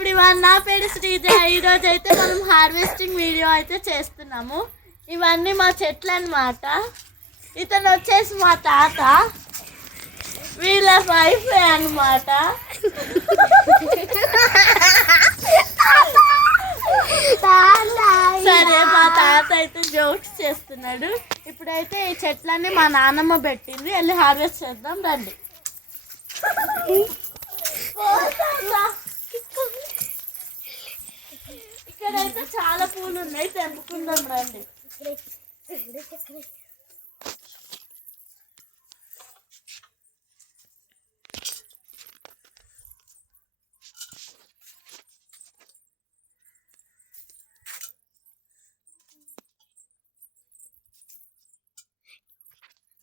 Everyone, నా పేరు శ్రీజ. ఈరోజు అయితే మనం హార్వెస్టింగ్ వీడియో అయితే చేస్తున్నాము. ఇవన్నీ మా చెట్లు అన్నమాట. ఇతను వచ్చేసి మా తాత, వీళ్ళ వైఫ్ అన్నమాట. సరే, మా తాత అయితే జోక్స్ చేస్తున్నాడు. ఇప్పుడైతే ఈ చెట్లన్నీ మా నాన్నమ్మ పెట్టింది, వెళ్ళి హార్వెస్ట్ చేద్దాం రండి. ఇక్కడైతే చాలా పూలు ఉన్నాయి, తెంపుకుందాం రండి.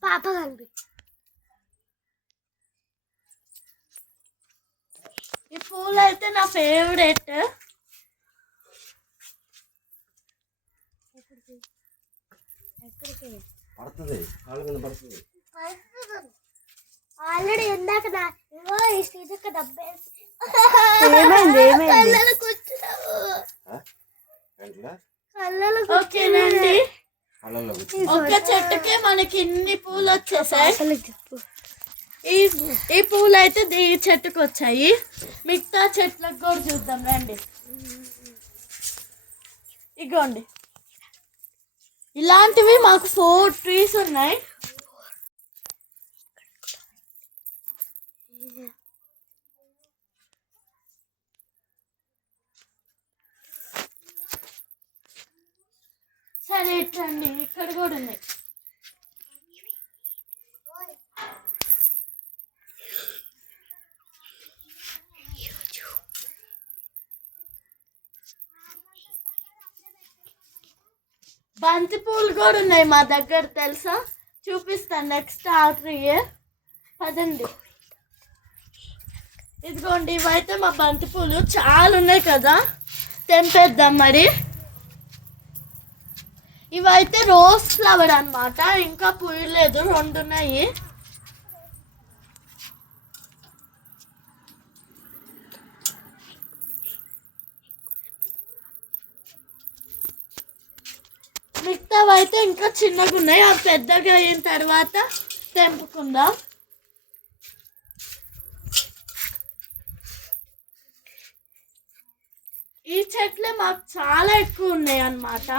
పాప కనిపించు. ఈ పూలు అయితే నా ఫేవరెట్. ఆల్రెడీ ఇందాక ఈ స్టేజ్ ఒక డబ్బేసి ఓకేనండి, ఒక్క చెట్టుకే మనకి ఇన్ని పూలు వచ్చేసాయి. ఈ పూలు అయితే ఈ చెట్టుకు వచ్చాయి. మిగతా చెట్లకు కూడా చూద్దాం రండి. ఇగోండి, ఇలాంటివి మాకు 4 ట్రీస్ ఉన్నాయి. సరే ఇట్లండి, ఇక్కడ కూడా ఉన్నాయి. బంతి పూలు కూడా ఉన్నాయి మా దగ్గర, తెలుసా? చూపిస్తాను నెక్స్ట్ ఆర్డర్ పదండి. ఇదిగోండి, ఇవైతే మా బంతి పూలు చాలా ఉన్నాయి కదా, తెంపేద్దాం మరి. ఇవైతే రోజ్ ఫ్లవర్ అన్నమాట, ఇంకా పూయలేదు, 2 ఉన్నాయి. మిగతావి అయితే ఇంకా చిన్నగా ఉన్నాయి, అవి పెద్దగా అయిన తర్వాత తెంపుకుందాం. ఈ చెట్లే మాకు చాలా ఎక్కువ ఉన్నాయి అన్నమాట.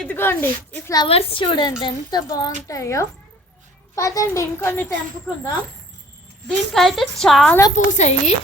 ఇదిగోండి, ఈ ఫ్లవర్స్ చూడండి ఎంత బాగుంటాయో. పదండి ఇంకొన్ని తెంపుకుందాం. దీనికైతే చాలా పూసాయి.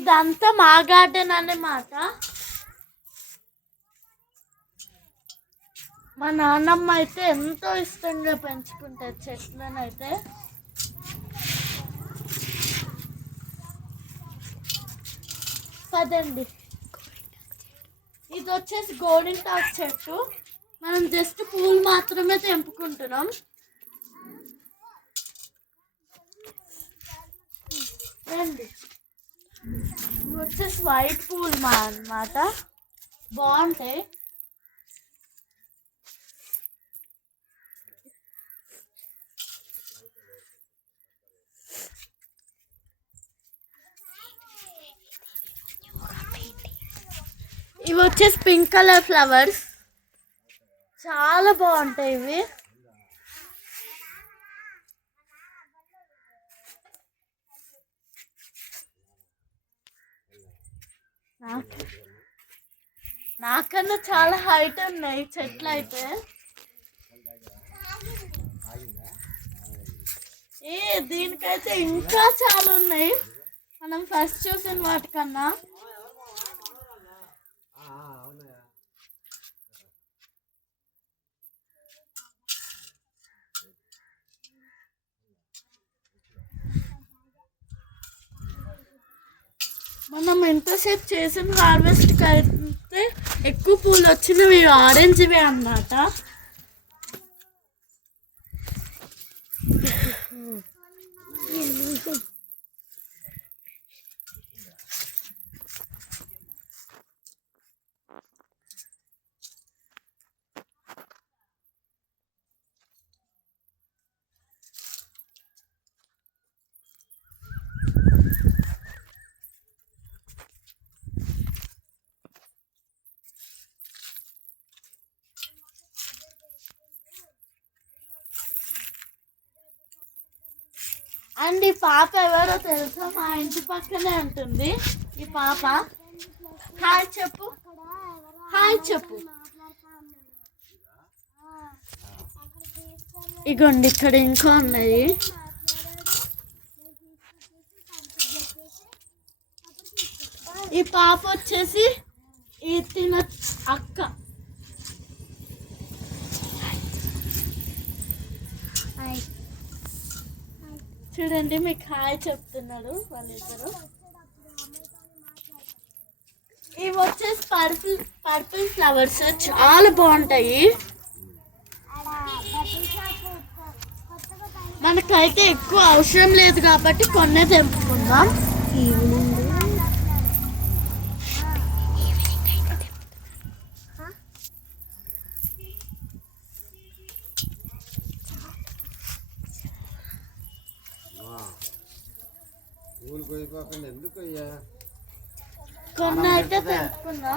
ఇదంతా మా గార్డెన్ అన్నమాట. మా నాన్నమ్మ అయితే ఎంతో ఇష్టంగా పెంచుకుంటారు చెట్లను అయితే. పదండి, ఇది వచ్చేసి గోరింటాకు చెట్టు. మనం జస్ట్ పూలు మాత్రమే తెంపుకుంటున్నాం. రండి, ఇవి వచ్చేసి వైట్ పూలు అన్నమాట, బాగుంటాయి. ఇవి వచ్చేసి పింక్ కలర్ ఫ్లవర్స్, చాలా బాగుంటాయి ఇవి. నాకు నాకన్నా చాలా హైట్ ఉన్నాయి చెట్లు అయితే. దీనికైతే ఇంకా చాలా ఉన్నాయి మనం ఫస్ట్ చూసిన వాటికన్నా. మనం ఎంతసేపు చేసిన హార్వెస్ట్కి అయితే ఎక్కువ పూలు వచ్చినవి ఆరెంజ్వి అన్నమాట. అండ్ ఈ పాప ఎవరో తెలుసా, మా ఇంటి పక్కనే ఉంటుంది ఈ పాప. హాయ్ చెప్పు, హాయ్ చెప్పు. ఇగోండి ఇక్కడ ఇంకా ఉన్నాయి. ఈ పాప వచ్చేసి ఈ తిన అక్క. చూడండి మీకు హాయ్ చెప్తున్నాడు వాళ్ళిద్దరు. ఇవి వచ్చేసి పర్పుల్ పర్పుల్ ఫ్లవర్స్ చాలా బాగుంటాయి. మనకైతే ఎక్కువ అవసరం లేదు కాబట్టి కొన్నే తెంపుకుందాం. ఊరికి పోయిపోకుండా ఎందుకు అయ్యా కొన్ని అయితే తెంపుకుందాం.